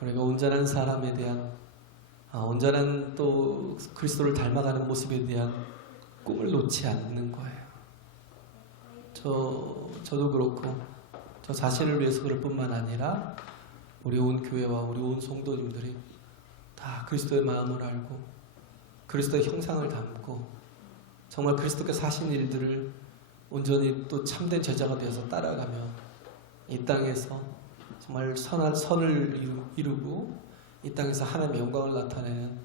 우리가 온전한 사람에 대한 온전한 또 그리스도를 닮아가는 모습에 대한 꿈을 놓지 않는 거예요. 저도 그렇고 저 자신을 위해서 그럴 뿐만 아니라 우리 온 교회와 우리 온 성도님들이 다 그리스도의 마음을 알고 그리스도의 형상을 담고 정말 그리스도께서 하신 일들을 온전히 또 참된 제자가 되어서 따라가며 이 땅에서 정말 선을 이루고 이 땅에서 하나님의 영광을 나타내는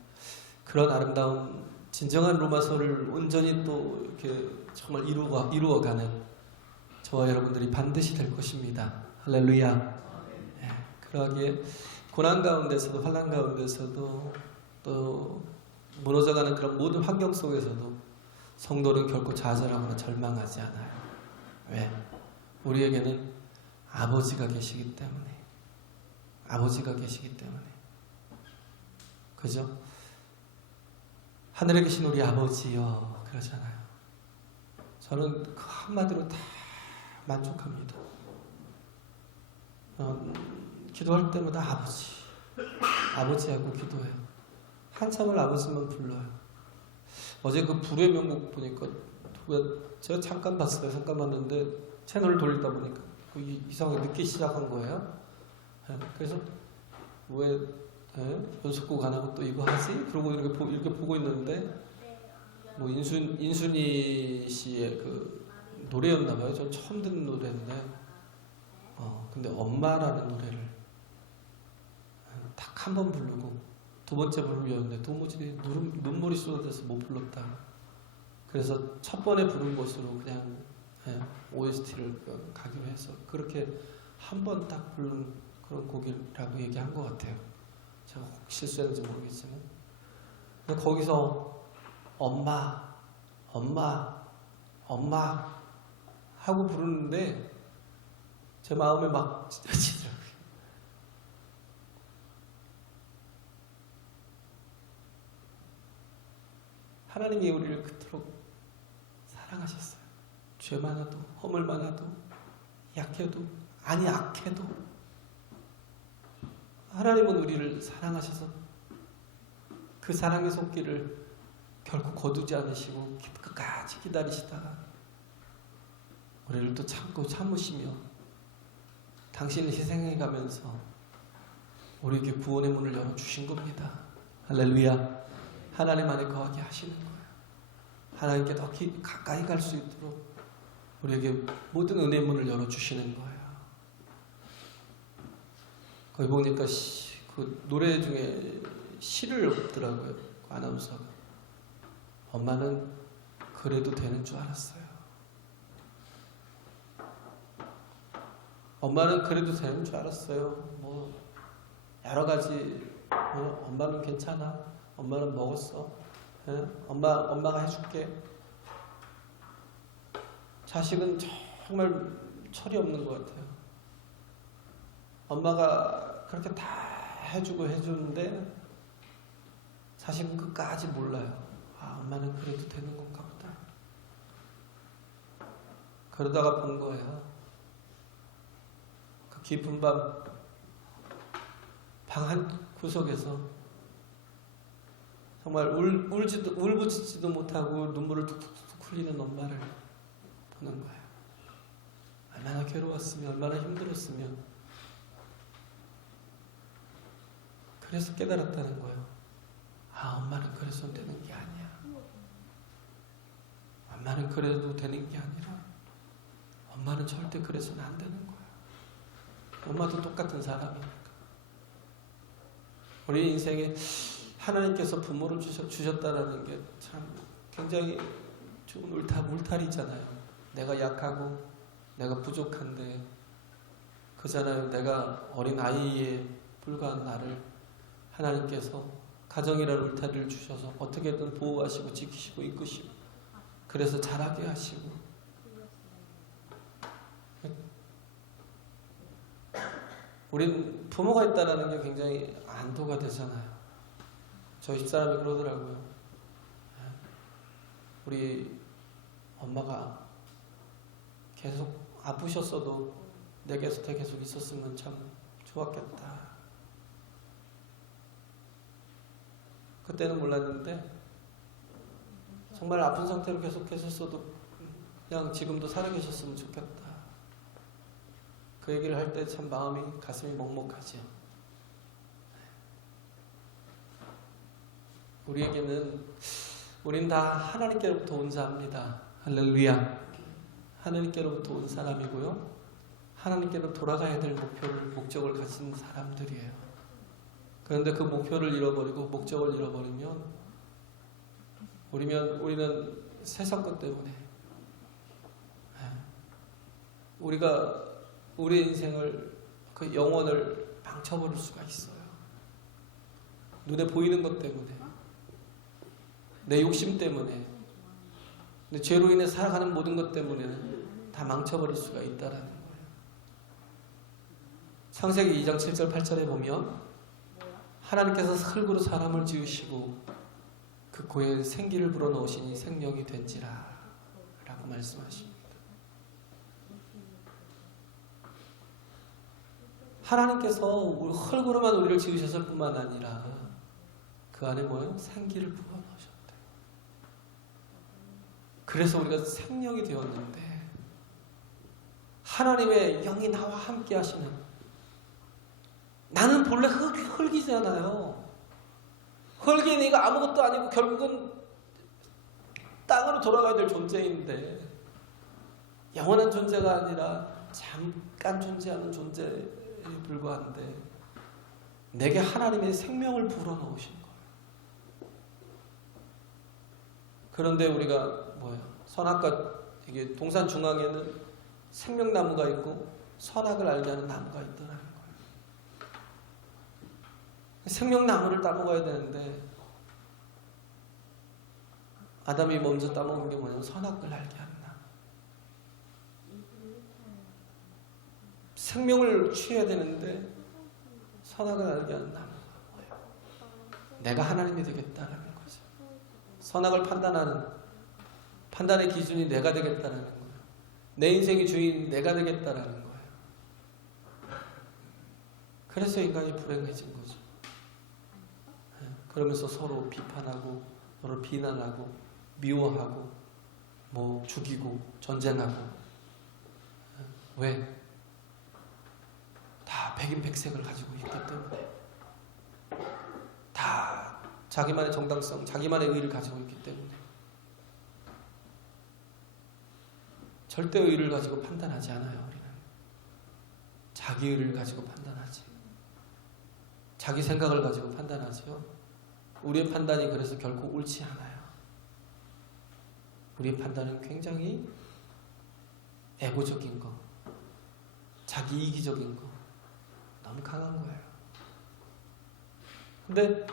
그런 아름다운 진정한 로마서를 온전히 또 이렇게 정말 이루어가는 저와 여러분들이 반드시 될 것입니다. 할렐루야. 네, 그러하기에 고난 가운데서도 환난 가운데서도 또 무너져가는 그런 모든 환경 속에서도 성도는 결코 좌절하거나 절망하지 않아요. 왜? 우리에게는 아버지가 계시기 때문에. 아버지가 계시기 때문에. 그죠? 하늘에 계신 우리 아버지여 그러잖아요. 저는 그 한마디로 다 만족합니다. 기도할 때마다 아버지하고 기도해요. 한참을 아버지만 불러요. 어제 그 불의 명곡 보니까 제가 잠깐 봤어요. 잠깐 봤는데 채널을 돌리다 보니까 이상하게 늦기 시작한 거예요. 그래서 왜 연속곡 안 하고 또 이거 하지? 그러고 이렇게 보고 있는데 뭐 인순이 씨의 그 노래였나 봐요. 전 처음 듣는 노래인데 근데 엄마라는 노래를 딱 한 번 부르고 두 번째 부르려는데 도무지 눈물이 쏟아져서 못 불렀다. 그래서 첫 번에 부른 것으로 그냥 OST를 가기로 해서 그렇게 한 번 딱 부른 그런 곡이라고 얘기한 것 같아요. 제가 혹 실수했는지 모르겠지만 근데 거기서 엄마 하고 부르는데 제 마음에 막 찢어지더라고요. 하나님이 우리를 그토록 사랑하셨어요. 죄 많아도 허물 많아도 약해도 악해도 하나님은 우리를 사랑하셔서 그 사랑의 손길을 결코 거두지 않으시고 끝까지 기다리시다가 우리를 또 참으시며 당신을 희생해 가면서 우리에게 구원의 문을 열어주신 겁니다. 할렐루야. 하나님 안에 거하게 하시는 거예요. 하나님께 더 가까이 갈 수 있도록 우리에게 모든 은혜의 문을 열어주시는 거예요. 거기 보니까 그 노래 중에 시를 없더라고요. 그 아나운서가. 엄마는 그래도 되는 줄 알았어요. 엄마는 그래도 되는 줄 알았어요. 뭐 여러 가지 엄마는 괜찮아. 엄마는 먹었어. 엄마가 해줄게. 자식은 정말 철이 없는 것 같아요. 엄마가 그렇게 다 해주는데 자식은 끝까지 몰라요. 엄마는 그래도 되는 건가 보다. 그러다가 본 거예요. 그 깊은 밤 방 한 구석에서 정말 울부짖지도 못하고 눈물을 툭툭툭 흘리는 엄마를 보는 거예요. 얼마나 괴로웠으면, 얼마나 힘들었으면. 그래서 깨달았다는 거예요. 엄마는 그래서 되는 게 아니야. 엄마는 그래도 되는 게 아니라 엄마는 절대 그래서는 안 되는 거야. 엄마도 똑같은 사람이니까. 우리 인생에 하나님께서 부모를 주셨다라는 게 참 굉장히 좋은 울타리잖아요. 내가 약하고 내가 부족한데 그잖아요. 내가 어린 아이에 불과한 나를 하나님께서 가정이라는 울타리를 주셔서 어떻게든 보호하시고 지키시고 이끄시고 그래서 자라게 하시고 우린 부모가 있다라는 게 굉장히 안도가 되잖아요. 저희 집사람이 그러더라고요. 우리 엄마가 계속 아프셨어도 내 곁에 계속 있었으면 참 좋았겠다. 그때는 몰랐는데 정말 아픈 상태로 계속 계셨어도 그냥 지금도 살아계셨으면 좋겠다. 그 얘기를 할 때 참 마음이 가슴이 먹먹하지요. 우리는 다 하나님께로부터 온 자입니다. 할렐루야. 하나님께로부터 온 사람이고요. 하나님께로 돌아가야 될 목적을 가진 사람들이에요. 그런데 그 목표를 잃어버리고 목적을 잃어버리면 우리는 세상 것 때문에 우리가 우리의 인생을 그 영혼을 망쳐버릴 수가 있어요. 눈에 보이는 것 때문에, 내 욕심 때문에, 내 죄로 인해 살아가는 모든 것 때문에는 다 망쳐버릴 수가 있다라는 거예요. 창세기 2장 7절 8절에 보면 하나님께서 흙으로 사람을 지으시고 그 코에 생기를 불어넣으시니 생명이 된지라 라고 말씀하십니다. 하나님께서 흙으로만 우리를 지으셨을 뿐만 아니라 그 안에 뭐예요? 생기를 불어넣으셨대요. 그래서 우리가 생명이 되었는데 하나님의 영이 나와 함께 하시는, 나는 본래 흙이잖아요. 흙이 네가 아무것도 아니고 결국은 땅으로 돌아가야 될 존재인데 영원한 존재가 아니라 잠깐 존재하는 존재에 불과한데 내게 하나님의 생명을 불어넣으신 거예요. 그런데 우리가 뭐예요? 선악과 이게 동산 중앙에는 생명나무가 있고 선악을 알게 하는 나무가 있더라는 거예요. 생명나무를 따먹어야 되는데 아담이 먼저 따먹은 게 뭐냐면 선악을 알게 하는 나무. 생명을 취해야 되는데 선악을 알게 하는 나무가 뭐예요? 내가 하나님이 되겠다라는 거죠. 선악을 판단의 기준이 내가 되겠다라는 거예요. 내 인생의 주인 내가 되겠다라는 거예요. 그래서 인간이 불행해진 거죠. 그러면서 서로 비판하고 서로 비난하고 미워하고 뭐 죽이고 전쟁하고. 왜? 다 백인백색을 가지고 있기 때문에, 다 자기만의 정당성, 자기만의 의의를 가지고 있기 때문에 절대 의의를 가지고 판단하지 않아요. 우리는 자기 의의를 가지고 판단하지, 자기 생각을 가지고 판단하지요. 우리의 판단이 그래서 결코 옳지 않아요. 우리의 판단은 굉장히 에고적인 거, 자기 이기적인 거, 너무 강한 거예요. 근데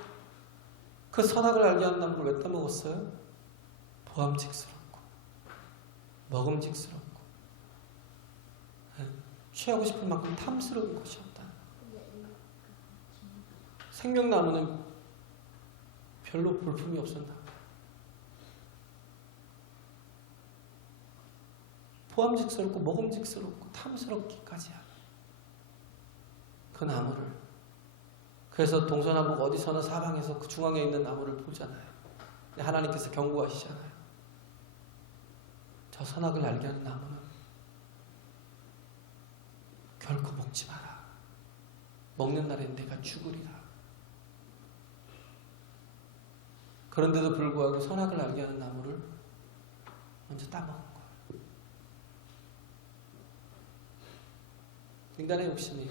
그 선악을 알게 하는 나무를 왜 따먹었어요? 보암직스럽고 먹음직스럽고 취하고 싶은 만큼 탐스러운 것이었다. 생명나무는 별로 볼품이 없었나. 보암직스럽고 먹음직스럽고 탐스럽기까지 하는 그 나무를. 그래서 동서남북 어디서나 사방에서 그 중앙에 있는 나무를 보잖아요. 하나님께서 경고하시잖아요. 저 선악을 알게 하는 나무는 결코 먹지 마라. 먹는 날엔 내가 죽으리라. 그런데도 불구하고 선악을 알게 하는 나무를 먼저 따먹은 거예요. 인간의 욕심이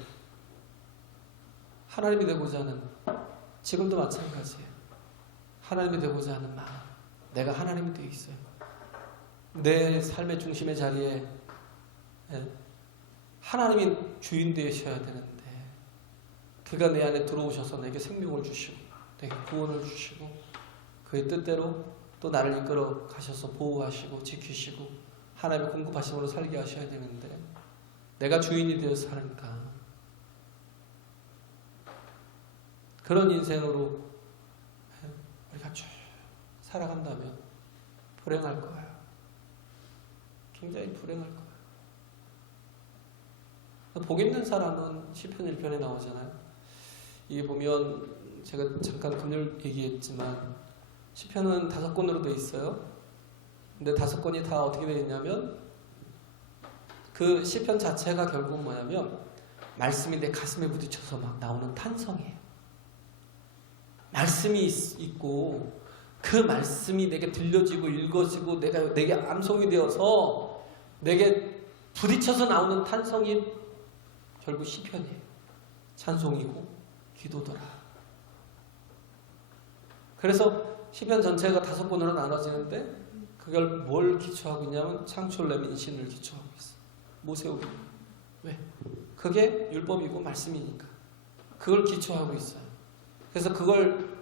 하나님이 되고자 하는, 지금도 마찬가지예요. 하나님이 되고자 하는 마음, 내가 하나님이 되어 있어요. 내 삶의 중심의 자리에 하나님이 주인 되셔야 되는데 그가 내 안에 들어오셔서 내게 생명을 주시고 내게 구원을 주시고 그의 뜻대로 또 나를 이끌어 가셔서 보호하시고 지키시고 하나님의 공급하심으로 살게 하셔야 되는데 내가 주인이 되어서 사니까 그런 인생으로 우리가 쭉 살아간다면 불행할 거예요. 굉장히 불행할 거예요. 복 있는 사람은 시편 1편에 나오잖아요. 이게 보면 제가 잠깐 금요일 얘기했지만 시편은 5권으로 돼 있어요. 근데 5권이 다 어떻게 되어 있냐면 그 시편 자체가 결국 뭐냐면 말씀이 내 가슴에 부딪혀서 막 나오는 탄성이에요. 말씀이 있고 그 말씀이 내게 들려지고 읽어지고 내게 암송이 되어서 내게 부딪혀서 나오는 탄성이 결국 시편이에요. 찬송이고 기도더라. 그래서 시편 전체가 5권으로 나눠지는데 그걸 뭘 기초하고 있냐면 창출 내 민신을 기초하고 있어요. 모세오기. 왜? 그게 율법이고 말씀이니까. 그걸 기초하고 있어요. 그래서 그걸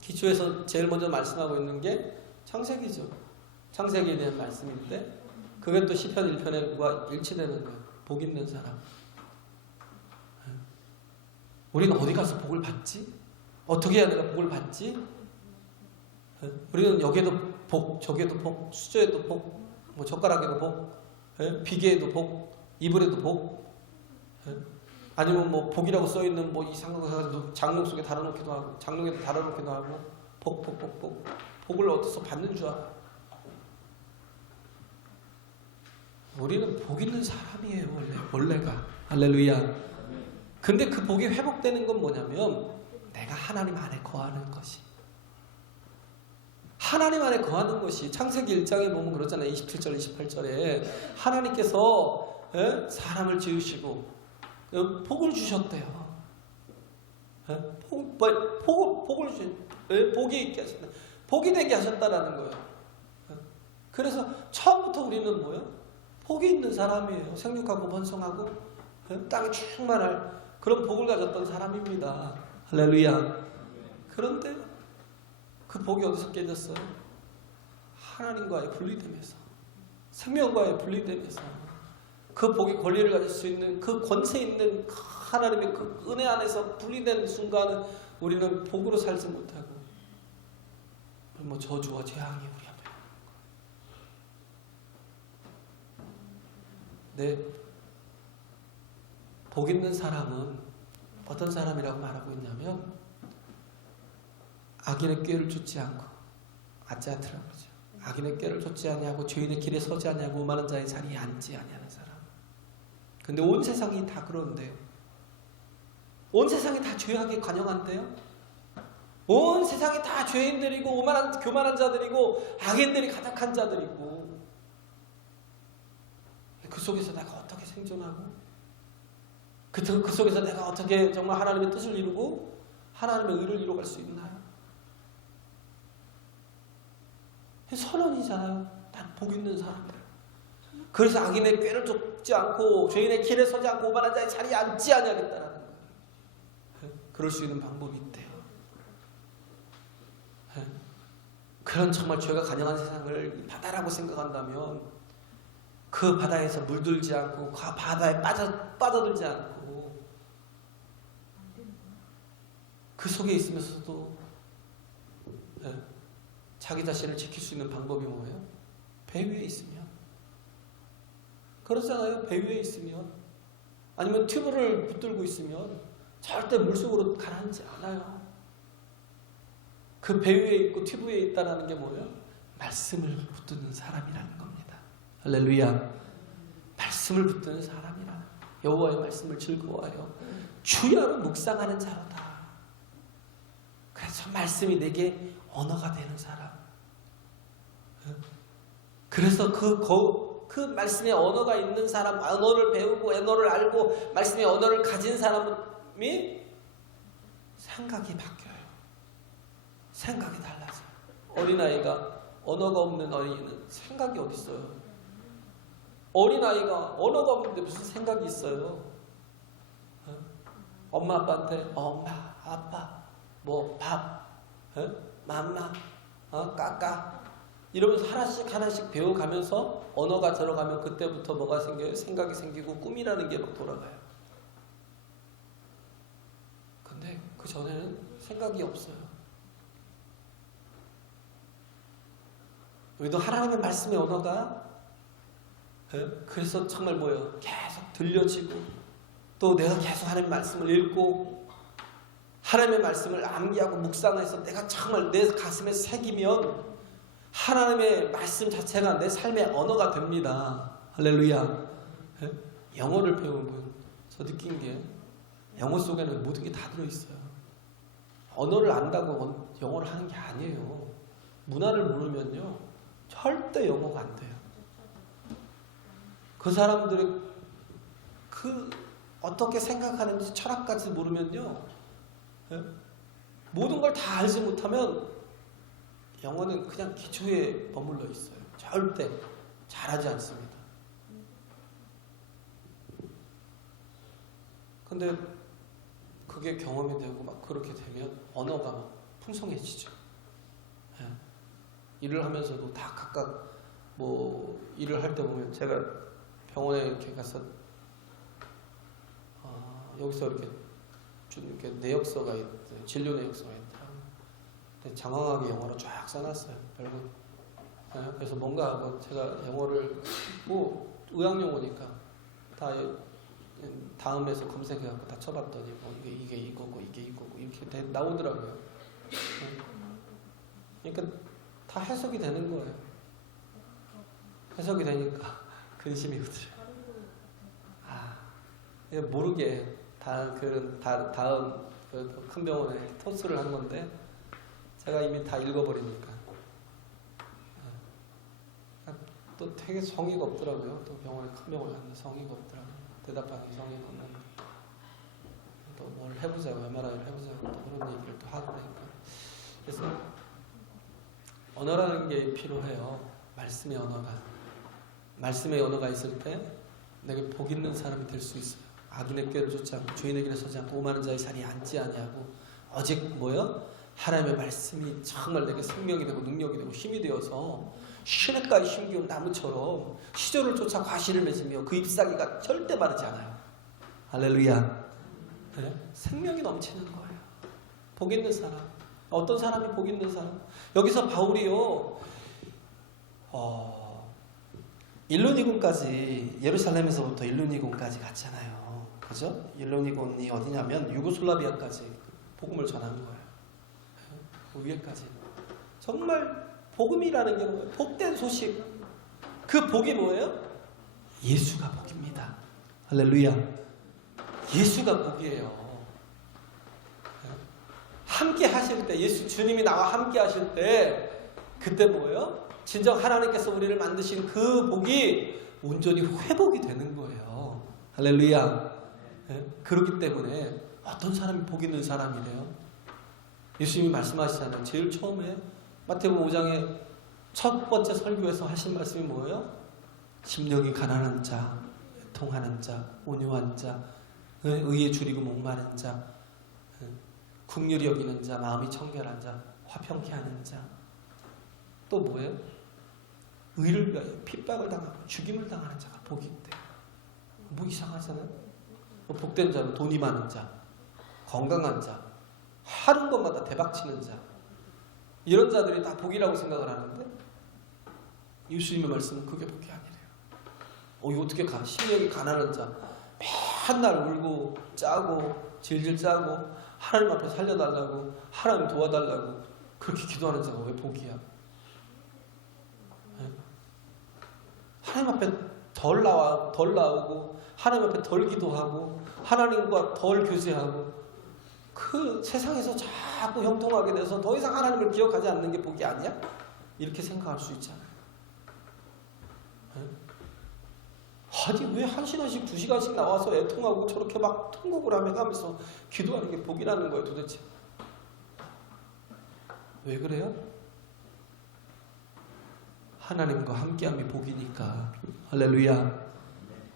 기초해서 제일 먼저 말씀하고 있는 게 창세기죠. 창세기에 대한 말씀인데 그게 또 시편 1편과 일치되는 거예요. 복 있는 사람. 우리는 어디 가서 복을 받지? 어떻게 해야 내가 복을 받지? 우리는 여기에도 복, 저기에도 복, 수저에도 복, 뭐 젓가락에도 복, 비계에도 복, 이불에도 복, 아니면 뭐 복이라고 써 있는 뭐 이상한 거 장롱 속에 달아놓기도 하고, 장롱에도 달아놓기도 하고, 복, 복을 어디서 받는 줄 알아? 우리는 복 있는 사람이에요, 원래가. 할렐루야. 근데 그 복이 회복되는 건 뭐냐면 내가 하나님 안에 거하는 것이. 하나님 안에 거하는 것이 창세기 1장에 보면 그렇잖아요. 27절 28절에 하나님께서 사람을 지으시고 복을 주셨대요. 복을 복이 있게 하셨다. 복이 되게 하셨다라는 거예요. 그래서 처음부터 우리는 뭐예요? 복이 있는 사람이에요. 생육하고 번성하고 땅에 충만할 그런 복을 가졌던 사람입니다. 할렐루야. 그런데 그 복이 어디서 깨졌어요? 하나님과의 분리됨에서, 생명과의 분리됨에서 그 복의 권리를 가질 수 있는 그 권세 있는 하나님의 그 은혜 안에서 분리된 순간은 우리는 복으로 살지 못하고 뭐 저주와 재앙이 우리 앞에. 네, 복 있는 사람은 어떤 사람이라고 말하고 있냐면 악인의 꾀를 쫓지 않고 아짜트라고 그러죠. 악인의 꾀를 쫓지 아니하고 죄인의 길에 서지 아니하고 오만한 자의 자리에 앉지 아니하는 사람. 근데 온 세상이 다 그런데요. 온 세상이 다 죄악에 관영한데요. 온 세상이 다 죄인들이고 교만한 자들이고 악인들이 가득한 자들이고 그 속에서 내가 어떻게 생존하고 그 속에서 내가 어떻게 정말 하나님의 뜻을 이루고 하나님의 의를 이루어갈 수 있나요? 선언이잖아요. 난 복 있는 사람이에요. 그래서 악인의 꾀를 쫓지 않고 죄인의 길에 서지 않고 오만한 자의 자리에 앉지 아니하겠다라는 거예요. 그럴 수 있는 방법이 있대요. 그런 정말 죄가 간영한 세상을 바다라고 생각한다면 그 바다에서 물들지 않고 그 바다에 빠져들지 않고 그 속에 있으면서도 자기 자신을 지킬 수 있는 방법이 뭐예요? 배 위에 있으면. 그렇잖아요. 배 위에 있으면. 아니면 튜브를 붙들고 있으면 절대 물속으로 가라앉지 않아요. 그 배 위에 있고 튜브 위에 있다는 게 뭐예요? 말씀을 붙드는 사람이라는 겁니다. 할렐루야. 말씀을 붙드는 사람이라. 여호와의 말씀을 즐거워하여 주야로 묵상하는 자로다. 그래서 말씀이 내게 언어가 되는 사람. 그래서 그 말씀의 언어가 있는 사람, 언어를 배우고 언어를 알고 말씀의 언어를 가진 사람이 생각이 바뀌어요. 생각이 달라져요. 어린아이가 언어가 없는 어린이는 생각이 어디 있어요? 어린아이가 언어가 없는데 무슨 생각이 있어요? 엄마 아빠한테 엄마 아빠 뭐 밥 맘마 까까 이러면서 하나씩 배워가면서 언어가 들어가면 그때부터 뭐가 생겨요? 생각이 생기고 꿈이라는 게 막 돌아가요. 근데 그 전에는 생각이 없어요. 우리도 하나님의 말씀의 언어가 그래서 정말 뭐예요? 계속 들려지고 또 내가 계속 하나님의 말씀을 읽고 하나님의 말씀을 암기하고 묵상해서 내가 정말 내 가슴에 새기면 하나님의 말씀 자체가 내 삶의 언어가 됩니다. 할렐루야. 영어를 배우면 저 느낀 게 영어 속에는 모든 게 다 들어있어요. 언어를 안다고 영어를 하는 게 아니에요. 문화를 모르면요 절대 영어가 안 돼요. 그 사람들의 그 어떻게 생각하는지 철학까지 모르면요 모든 걸 다 알지 못하면 영어는 그냥 기초에 머물러 있어요. 절대 잘하지 않습니다. 근데 그게 경험이 되고 막 그렇게 되면 언어가 막 풍성해지죠. 예. 일을 하면서도 다 각각 뭐 일을 할 때 보면 제가 병원에 이렇게 가서 여기서 이렇게 좀 이렇게 내역서가 있대, 진료 내역서가 있더라고요. 근데 장황하게 영어로 쫙 써놨어요. 별거. 예. 그래서 뭔가 하고 제가 영어를 뭐 의학용어니까 다 다음에서 검색해갖고 다 쳐봤더니 뭐 이게 이거고 이게 이거고 이렇게 나오더라고요. 그러니까 다 해석이 되는 거예요. 해석이 되니까 근심이 오더라고요. 모르게 다음 그 큰 병원에 토스를 한 건데 제가 이미 다 읽어버리니까 또 되게 성의가 없더라고요. 또 병원에 큰 병원에 갔는데 성의가 없더라고요. 대답하기 성의가 없는데 또 뭘 해보자고 MRI를 해보자고 또 그런 얘기를 또 하고 그러니까 그래서 언어라는 게 필요해요. 말씀의 언어가 있을 때 내게 복 있는 사람이 될 수 있어요. 악인의 꾀를 쫓지 않고 주인의 길에 서지 않고 오만한 자의 자리에 앉지 아니하고 오직 뭐요? 하나님의 말씀이 정말 내게 생명이 되고 능력이 되고 힘이 되어서 시냇가에 심기운 나무처럼 시조를 쫓아 과실을 맺으며 그 잎사귀가 절대 마르지 않아요. 할렐루야. 네? 생명이 넘치는 거예요. 복 있는 사람. 어떤 사람이 복 있는 사람? 여기서 바울이요 일루니곤까지 예루살렘에서부터 일루니곤까지 갔잖아요. 그죠? 일루니곤이 어디냐면 유고슬라비아까지 복음을 전한 거예요. 그 위에까지. 정말 복음이라는 게 뭐예요? 복된 소식. 그 복이 뭐예요? 예수가 복입니다. 할렐루야. 예수가 복이에요. 함께 하실 때, 예수 주님이 나와 함께 하실 때 그때 뭐예요? 진정 하나님께서 우리를 만드신 그 복이 온전히 회복이 되는 거예요. 할렐루야. 그렇기 때문에 어떤 사람이 복 있는 사람이래요? 예수님이 말씀하시잖아요. 제일 처음에 마태복음 5장에 첫 번째 설교에서 하신 말씀이 뭐예요? 심령이 가난한 자, 통하는 자, 온유한 자, 의에 줄이고 목마른 자, 긍휼히 여기는 자, 마음이 청결한 자, 화평케 하는 자. 또 뭐예요? 의를 위하여 핍박을 당하고 죽임을 당하는 자가 복이 있대요. 뭐 이상하잖아요. 복된 자는 돈이 많은 자, 건강한 자, 하는 것마다 대박치는 자, 이런 자들이 다 복이라고 생각을 하는데 예수님의 말씀은 그게 복이 아니래요. 이거 어떻게 심령이 가난한 자, 맨날 울고 짜고 질질 짜고 하나님 앞에 살려달라고 하나님 도와달라고 그렇게 기도하는 자가 왜 복이야? 하나님 앞에 덜 나오고 하나님 앞에 덜 기도하고 하나님과 덜 교제하고 그 세상에서 자꾸 형통하게 돼서 더 이상 하나님을 기억하지 않는 게 복이 아니야? 이렇게 생각할 수 있잖아요. 아니 왜 1시간씩 2시간씩 나와서 애통하고 저렇게 막 통곡을 하면서 기도하는 게 복이라는 거예요 도대체. 왜 그래요? 하나님과 함께함이 복이니까. 할렐루야.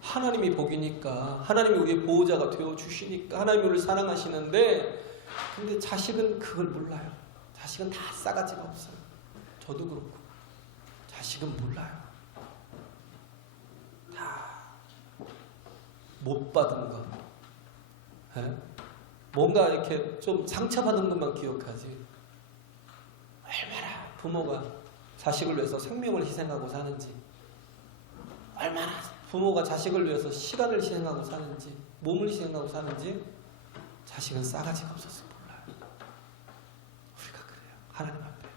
하나님이 복이니까, 하나님이 우리의 보호자가 되어주시니까, 하나님이 우리를 사랑하시는데, 근데 자식은 그걸 몰라요. 자식은 다 싸가지가 없어요. 저도 그렇고 자식은 몰라요. 다 못 받은 것, 뭔가 이렇게 좀 상처받은 것만 기억하지. 얼마나 부모가 자식을 위해서 생명을 희생하고 사는지, 얼마나 부모가 자식을 위해서 시간을 희생하고 사는지, 몸을 희생하고 사는지 자식은 싸가지가 없어서 몰라요. 하나님 앞에.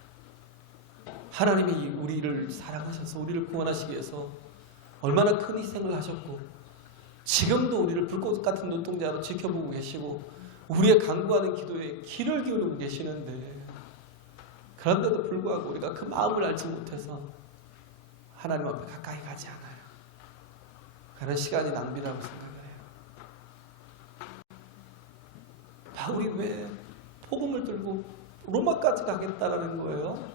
하나님이 우리를 사랑하셔서 우리를 구원하시기 위해서 얼마나 큰 희생을 하셨고 지금도 우리를 불꽃 같은 눈동자로 지켜보고 계시고 우리의 간구하는 기도에 귀를 기울이고 계시는데 그런데도 불구하고 우리가 그 마음을 알지 못해서 하나님 앞에 가까이 가지 않아요. 그런 시간이 낭비라고 생각을 해요. 바울이 왜 복음을 들고 로마까지 가겠다라는 거예요?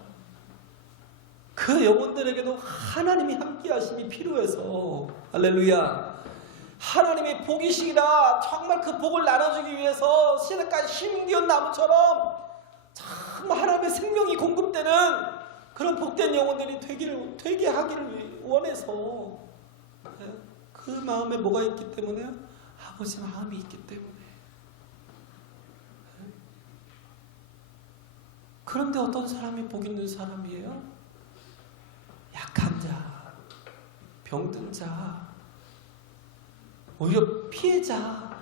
그 영혼들에게도 하나님이 함께 하심이 필요해서 할렐루야. 하나님의 복이시기라 정말 그 복을 나눠주기 위해서 시대까지 힘기운 나무처럼 정말 하나님의 생명이 공급되는 그런 복된 영혼들이 되게 하기를 원해서 그 마음에 뭐가 있기 때문에요? 아버지 마음이 있기 때문에. 그런데 어떤 사람이 복 있는 사람이에요? 약한 자, 병든 자, 오히려 피해자,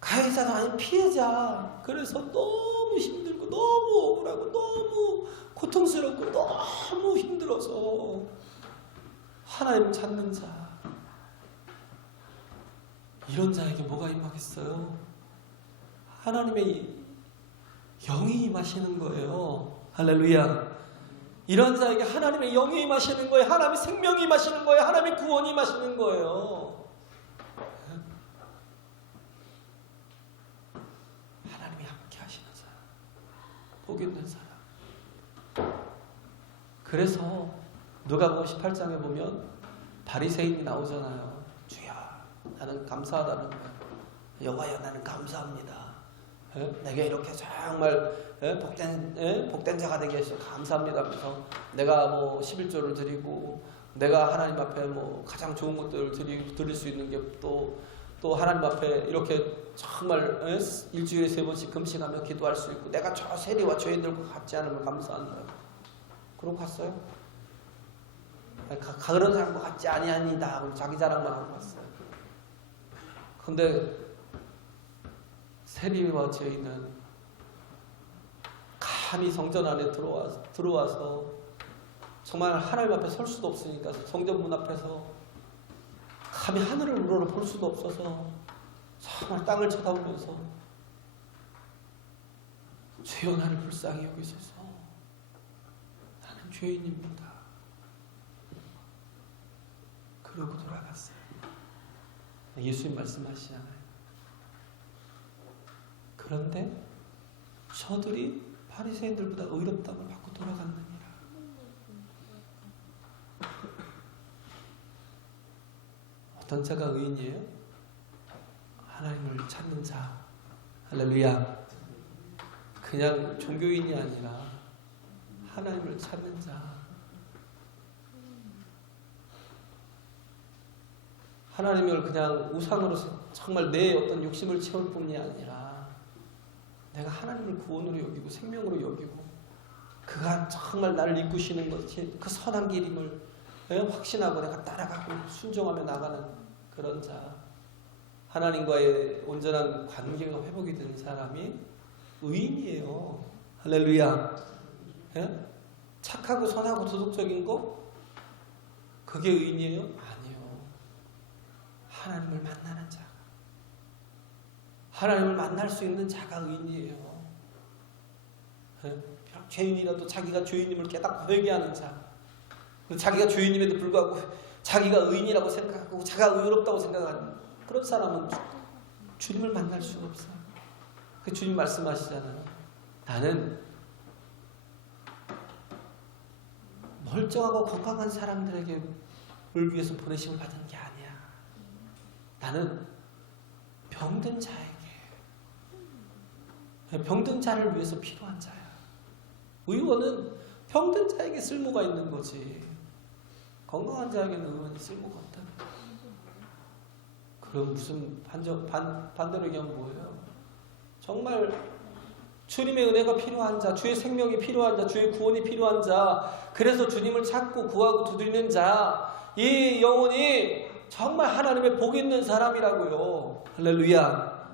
가해자도 아닌 피해자. 그래서 너무 힘들고 너무 억울하고 너무 고통스럽고 너무 힘들어서 하나님을 찾는 자. 이런 자에게 뭐가 임하겠어요? 하나님의 영이 임하시는 거예요. 할렐루야. 이런 자에게 하나님의 영이 임하시는 거예요. 하나님의 생명이 임하시는 거예요. 하나님의 구원이 임하시는 거예요. 하나님이 함께 하시는 사람, 복 있는 사람. 그래서 누가복음 18장에 보면 바리새인이 나오잖아요. 주여, 나는 감사하다는 거예요. 여호와여, 나는 감사합니다. 내가 이렇게 정말 복된 자가 되게 해서 감사합니다. 그래서 내가 뭐 11조를 드리고 내가 하나님 앞에 뭐 가장 좋은 것들을 드릴 수 있는 게 또 하나님 앞에 이렇게 정말 일주일에 3번씩 금식하며 기도할 수 있고 내가 저 세리와 죄인들과 같지 않으면 감사한다. 그러고 갔어요. 그런 사람과 같지 아니하니다. 자기 자랑만 하고 갔어요. 근데 세리와 죄인은 감히 성전 안에 들어와서 정말 하나님 앞에 설 수도 없으니까 성전 문 앞에서 감히 하늘을 우러러 볼 수도 없어서 정말 땅을 쳐다보면서 주여, 나를 불쌍히 여기소서. 나는 죄인입니다. 그러고 돌아갔어요. 예수님 말씀하시잖아요. 그런데 저들이 바리새인들보다 의롭다고 받고 돌아갔느니라. 어떤 자가 의인이에요? 하나님을 찾는 자. 할렐루야. 그냥 종교인이 아니라 하나님을 찾는 자. 하나님을 그냥 우상으로 정말 내 어떤 욕심을 채울 뿐이 아니라 내가 하나님을 구원으로 여기고 생명으로 여기고 그가 정말 나를 이끄시는 것이 그 선한 길임을 확신하고 내가 따라가고 순종하며 나가는 그런 자. 하나님과의 온전한 관계가 회복이 된 사람이 의인이에요. 할렐루야. 착하고 선하고 도덕적인 거 그게 의인이에요? 아니요. 하나님을 만나는 자. 하나님을 만날 수 있는 자가 의인이에요. 비록 죄인이라도 자기가 죄인임을 깨닫고 회개하는 자. 자기가 죄인임에도 불구하고 자기가 의인이라고 생각하고 자기가 의롭다고 생각하는 그런 사람은 주님을 만날 수가 없어요. 그 주님 말씀하시잖아요. 나는 멀쩡하고 건강한 사람들에게 을 위해서 보내심을 받은 게 아니야. 나는 병든 자에게, 병든 자를 위해서 필요한 자야. 의원은 병든 자에게 쓸모가 있는 거지. 건강한 자에게는 의원이 쓸모가 없다는 거야. 그럼 무슨 반대로 얘기하면 뭐예요? 정말 주님의 은혜가 필요한 자, 주의 생명이 필요한 자, 주의 구원이 필요한 자, 그래서 주님을 찾고 구하고 두드리는 자, 이 영혼이 정말 하나님의 복 있는 사람이라고요. 할렐루야.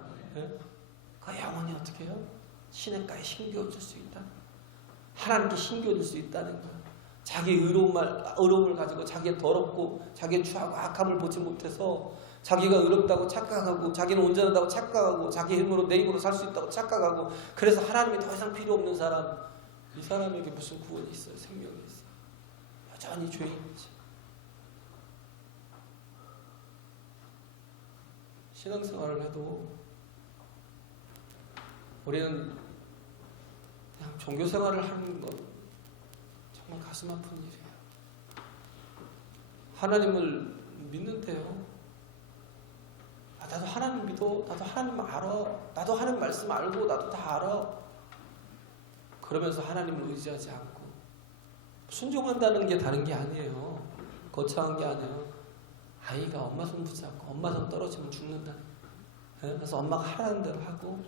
그 영혼이 어떻게 해요? 시냇가에 심겨줄 수 있다. 하나님께 심겨줄 수 있다는 거예요. 자기 의로움을 가지고 자기의 더럽고 자기의 추하고 악함을 보지 못해서 자기가 의롭다고 착각하고 자기는 온전하다고 착각하고 자기 힘으로 내 힘으로 살 수 있다고 착각하고 그래서 하나님이 더 이상 필요 없는 사람, 이 사람에게 무슨 구원이 있어요? 생명이 있어요. 여전히 죄인이지. 신앙생활을 해도 우리는 그냥 종교생활을 하는 건 정말 가슴 아픈 일이에요. 하나님을 믿는데요. 나도 하나님 믿어. 나도 하나님 알아. 나도 하나님 말씀 알고 나도 다 알아. 그러면서 하나님을 의지하지 않고 순종한다는 게 다른 게 아니에요. 거창한 게 아니에요. 아이가 엄마 손 붙잡고 엄마 손 떨어지면 죽는다. 그래서 엄마가 하라는 대로 하고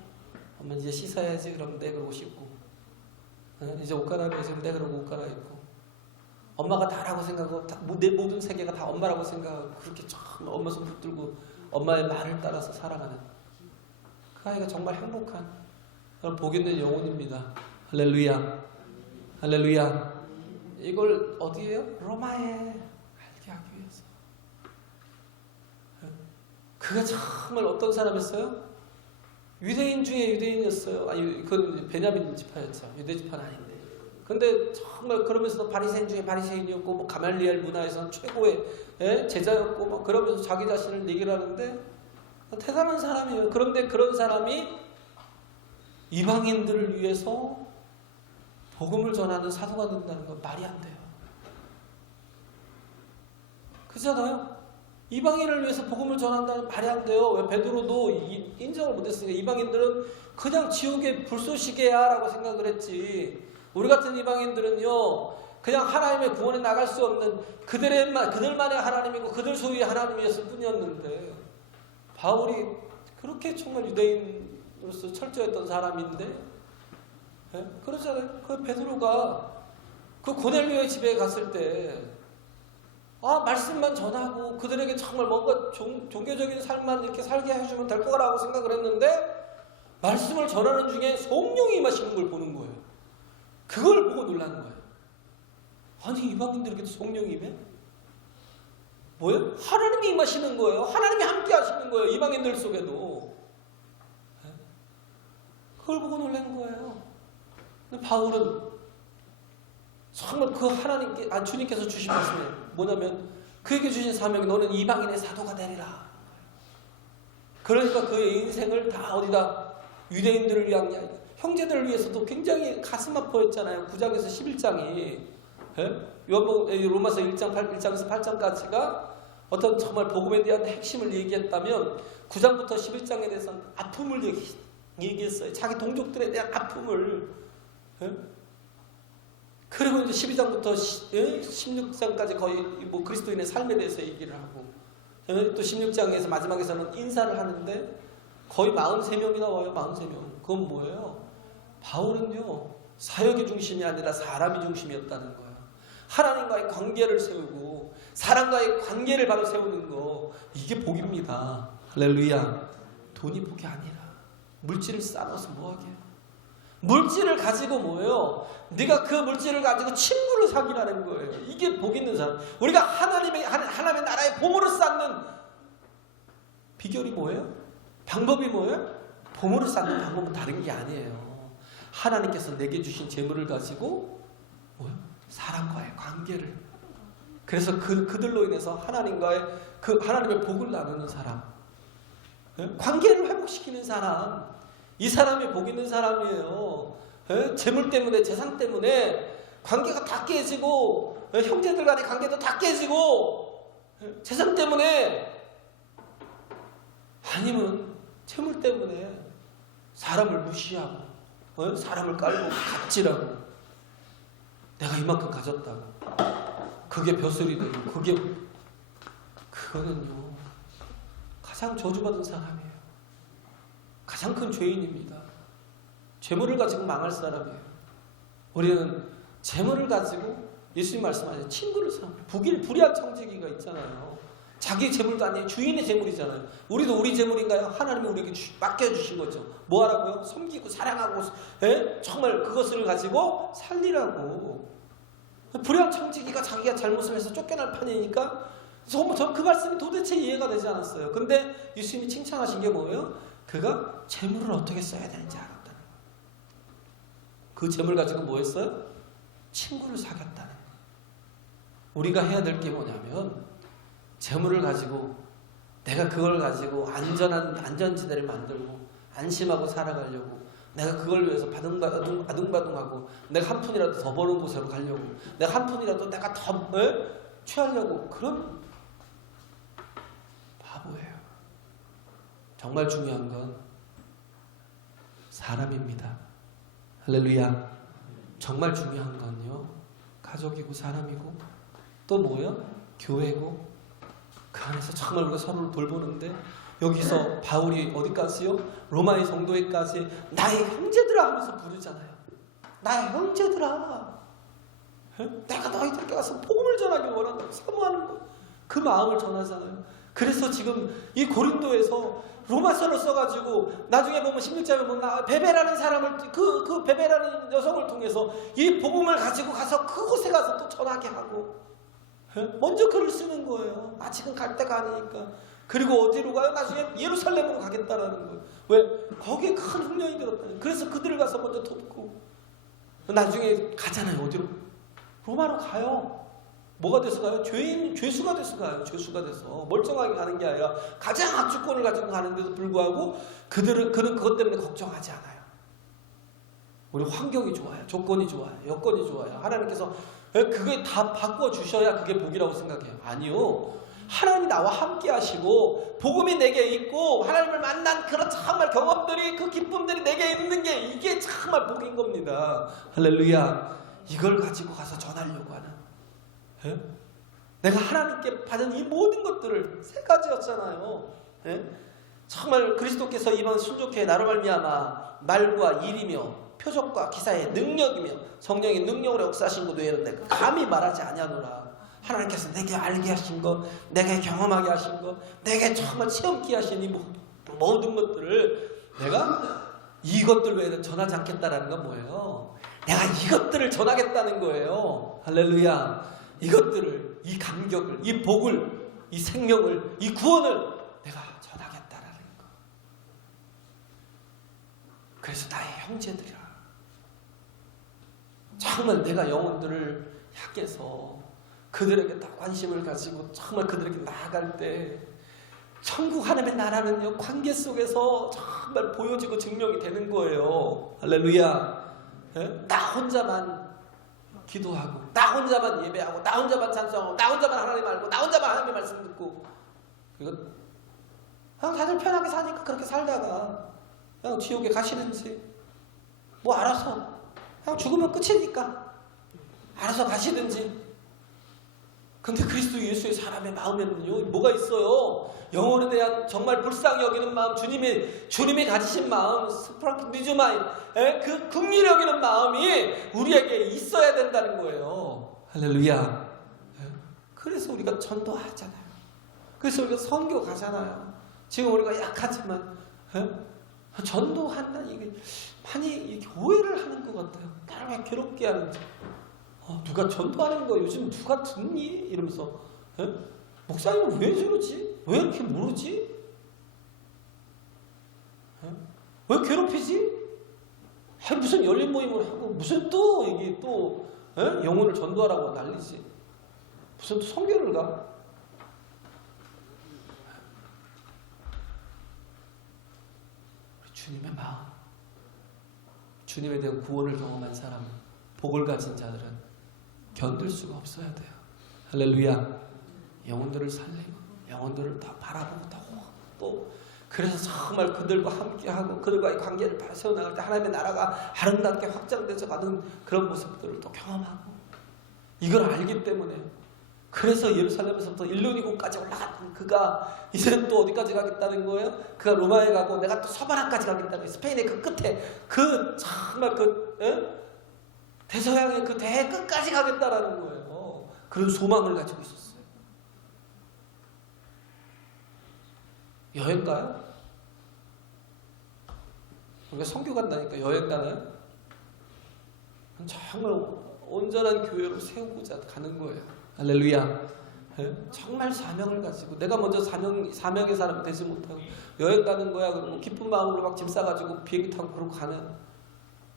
엄마 이제 씻어야지. 그럼 내 그러고 씻고 이제 옷 갈아입어야지. 내 그러고 옷 갈아입고 엄마가 다라고 생각하고 내 모든 세계가 다 엄마라고 생각하고 그렇게 정말 엄마 손 붙들고 엄마의 말을 따라서 살아가는 그 아이가 정말 행복한 그런 복 있는 영혼입니다. 할렐루야. 할렐루야. 이걸 어디에요? 로마에 알게 하기 위해서. 그가 정말 어떤 사람이었어요? 유대인 중에 유대인이었어요. 아니, 그건 베냐민 지파였죠. 유대 지파는 아닌데. 근데 정말 그러면서도 바리새인 중에 바리새인이었고 뭐 가말리엘 문화에서는 최고의 제자였고 막 그러면서 자기 자신을 얘기를 하는데 대단한 사람이에요. 그런데 그런 사람이 이방인들을 위해서 복음을 전하는 사도가 된다는 건 말이 안 돼요. 그렇잖아요. 이방인을 위해서 복음을 전한다는 말이 안 돼요. 왜 베드로도 인정을 못했으니까 이방인들은 그냥 지옥의 불쏘시개야 라고 생각을 했지. 우리 같은 이방인들은요 그냥 하나님의 구원에 나갈 수 없는 그들만의 하나님이고 그들 소유의 하나님이었을 뿐이었는데 바울이 그렇게 정말 유대인으로서 철저했던 사람인데 그러잖아요. 그 베드로가 그 고넬료의 집에 갔을 때 말씀만 전하고 그들에게 정말 뭔가 종교적인 삶만 이렇게 살게 해주면 될 거라고 생각을 했는데 말씀을 전하는 중에 성령이 임하시는 걸 보는 거예요. 그걸 보고 놀라는 거예요. 아니 이방인들에게도 성령이 임해? 뭐예요? 하나님이 임하시는 거예요. 하나님이 함께 하시는 거예요. 이방인들 속에도. 그걸 보고 놀란 거예요. 근데 바울은 정말 그 주님께서 주신 말씀이 뭐냐면 그에게 주신 사명이 너는 이방인의 사도가 되리라. 그러니까 그의 인생을 다 어디다 유대인들을 위한 게 아니라 형제들을 위해서도 굉장히 가슴 아파했잖아요. 9장에서 11장이 로마서 1장에서 8장까지가 어떤 정말 복음에 대한 핵심을 얘기했다면 9장부터 11장에 대해서는 아픔을 얘기했어요. 자기 동족들에 대한 아픔을. 그리고 이제 12장부터 16장까지 거의 뭐 그리스도인의 삶에 대해서 얘기를 하고 또 16장에서 마지막에서는 인사를 하는데 거의 43명이 나와요. 43명. 그건 뭐예요? 바울은요 사역의 중심이 아니라 사람이 중심이었다는 거예요. 하나님과의 관계를 세우고 사람과의 관계를 바로 세우는 거 이게 복입니다. 할렐루야. 돈이 복이 아니라 물질을 쌓아서 뭐하게 해요? 물질을 가지고 뭐예요? 네가 그 물질을 가지고 친구를 사귀라는 거예요. 이게 복 있는 사람. 우리가 하나님의 나라의 보물을 쌓는 비결이 뭐예요? 방법이 뭐예요? 보물을 쌓는 방법은 다른 게 아니에요. 하나님께서 내게 주신 재물을 가지고 뭐예요? 사람과의 관계를. 그래서 그들로 인해서 하나님의 복을 나누는 사람, 관계를 회복시키는 사람. 이 사람이 복 있는 사람이에요. 재물 때문에 재산 때문에 관계가 다 깨지고 형제들 간의 관계도 다 깨지고 재산 때문에 아니면 재물 때문에 사람을 무시하고 사람을 깔고 갑질하고 내가 이만큼 가졌다고 그게 벼슬이 되고 그거는요 가장 저주받은 사람이에요. 가장 큰 죄인입니다. 재물을 가지고 망할 사람이에요. 우리는 재물을 가지고 예수님 말씀하신 친구를 사랑해요. 불의한 청지기가 있잖아요. 자기 재물도 아니에요. 주인의 재물이잖아요. 우리도 우리 재물인가요? 하나님이 우리에게 맡겨주신 거죠. 뭐 하라고요? 섬기고 사랑하고 정말 그것을 가지고 살리라고. 불량 청지기가 자기가 잘못을 해서 쫓겨날 판이니까 저는 그 말씀이 도대체 이해가 되지 않았어요. 근데 예수님이 칭찬하신 게 뭐예요? 그가 재물을 어떻게 써야 되는지 알았다는 거예요. 그 재물 가지고 뭐 했어요? 친구를 사귀었다는 거예요. 우리가 해야 될 게 뭐냐면 재물을 가지고 내가 그걸 가지고 안전한 안전지대를 만들고 안심하고 살아가려고 내가 그걸 위해서 아둥바둥하고 내가 한 푼이라도 더 버는 곳으로 가려고 내가 한 푼이라도 내가 더 취하려고 그럼 바보예요. 정말 중요한 건 사람입니다. 할렐루야. 정말 중요한 건요 가족이고 사람이고 또 뭐요? 교회고 그 안에서 정말 우리가 서로를 돌보는데 여기서 바울이 어디까지요? 로마의 성도에까지 나의 형제들아 하면서 부르잖아요. 나의 형제들아. 내가 너희들께 가서 복음을 전하길 원한다고 사모하는 거. 그 마음을 전하잖아요. 그래서 지금 이 고린도에서 로마서를 써가지고 나중에 보면 16장에 보면 베베라는 사람을 그 베베라는 여성을 통해서 이 복음을 가지고 가서 그곳에 가서 또 전하게 하고 먼저 글을 쓰는 거예요. 아직은 갈 때가 아니니까. 그리고 어디로 가요? 나중에 예루살렘으로 가겠다라는 거예요. 왜? 거기에 큰 흉년이 들었다니. 그래서 그들을 가서 먼저 돕고 나중에 가잖아요. 어디로? 로마로 가요. 뭐가 돼서 가요? 죄수가 돼서 가요. 죄수가 돼서 멀쩡하게 가는 게 아니라 가장 압주권을 가지고 가는데도 불구하고 그는 그것 때문에 걱정하지 않아요. 우리 환경이 좋아요. 조건이 좋아요. 여건이 좋아요. 하나님께서 그게 다 바꿔주셔야 그게 복이라고 생각해요. 아니요. 하나님이 나와 함께 하시고 복음이 내게 있고 하나님을 만난 그런 정말 경험들이 그 기쁨들이 내게 있는 게 이게 정말 복인 겁니다. 할렐루야. 이걸 가지고 가서 전하려고 하는 내가 하나님께 받은 이 모든 것들을 세 가지였잖아요. 정말 그리스도께서 이번 순종회 나로 말미암아 말과 일이며 표적과 기사의 능력이며 성령의 능력으로 역사하신 것 외에는 내가 감히 말하지 아니하노라. 하나님께서 내게 알게 하신 것, 내게 경험하게 하신 것, 내게 정말 체험케 하신 이 모든 것들을 내가 이것들 외에는 전하지 않겠다라는 건 뭐예요? 내가 이것들을 전하겠다는 거예요. 할렐루야. 이것들을, 이 감격을, 이 복을, 이 생명을, 이 구원을 내가 전하겠다라는 거. 그래서 나의 형제들이라. 정말 내가 영혼들을 향해서 그들에게 다 관심을 가지고 정말 그들에게 나아갈 때 천국 하나님의 나라는요 관계 속에서 정말 보여지고 증명이 되는 거예요. 할렐루야. 나 혼자만 기도하고 나 혼자만 예배하고 나 혼자만 찬송하고 나 혼자만 하나님 알고 나 혼자만 하나님의 말씀 듣고 이거 그냥 다들 편하게 사니까 그렇게 살다가 그냥 지옥에 가시든지 뭐 알아서 그냥 죽으면 끝이니까 알아서 가시든지. 근데 그리스도 예수의 사람의 마음에는요 뭐가 있어요? 영혼에 대한 정말 불쌍히 여기는 마음, 주님이 가지신 마음, 스프랑키니즈마인 그 긍휼히 여기는 마음이 우리에게 있어야 된다는 거예요. 할렐루야. 그래서 우리가 전도하잖아요. 그래서 우리가 선교 가잖아요. 지금 우리가 약하지만 전도한다는 이게 많이 오해를 하는 것 같아요. 나를 왜 괴롭게 하는지. 누가 전도하는 거 요즘 누가 듣니? 이러면서 목사님은 왜 저러지? 왜 이렇게 모르지? 왜 괴롭히지? 무슨 열린 모임을 하고 무슨 또 이게 또 영혼을 전도하라고 난리지? 무슨 또 선교를 가? 우리 주님의 마음, 주님에 대한 구원을 경험한 사람, 복을 가진 자들은 견딜 수가 없어야 돼요. 할렐루야. 영혼들을 살리고 영혼들을 다 바라보고 또 그래서 정말 그들과 함께하고 그들과의 관계를 세워나갈 때 하나님의 나라가 아름답게 확장되어 가는 그런 모습들을 또 경험하고 이걸 알기 때문에 그래서 예루살렘에서부터 일루니고까지 올라갔던 그가 이제는 또 어디까지 가겠다는 거예요? 그가 로마에 가고 내가 또 서바나까지 가겠다는 거예요. 스페인의 그 끝에 그 정말 대서양의 그 대해 끝까지 가겠다라는 거예요. 그런 소망을 가지고 있었어요. 여행 가요? 우리가 선교 간다니까 여행 가나요? 정말 온전한 교회로 세우고자 가는 거예요. 할렐루야. 정말 사명을 가지고 내가 먼저 사명의 사람 되지 못하고 여행 가는 거야. 그리고 기쁜 마음으로 막 짐 싸가지고 비행기 타고 그러고 가는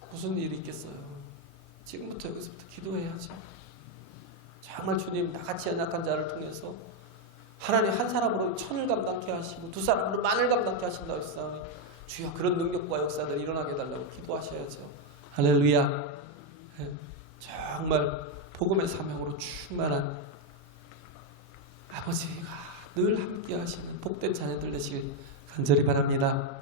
무슨 일이 있겠어요. 지금부터 여기서부터 기도해야죠. 정말 주님 나같이 연약한 자를 통해서 하나님 한 사람으로 천을 감당케 하시고 두 사람으로 만을 감당케 하신다고 했사오니 주여 그런 능력과 역사들 일어나게 해달라고 기도하셔야죠. 할렐루야. 정말 복음의 사명으로 충만한 아버지가 늘 함께 하시는 복된 자녀들 되시길 간절히 바랍니다.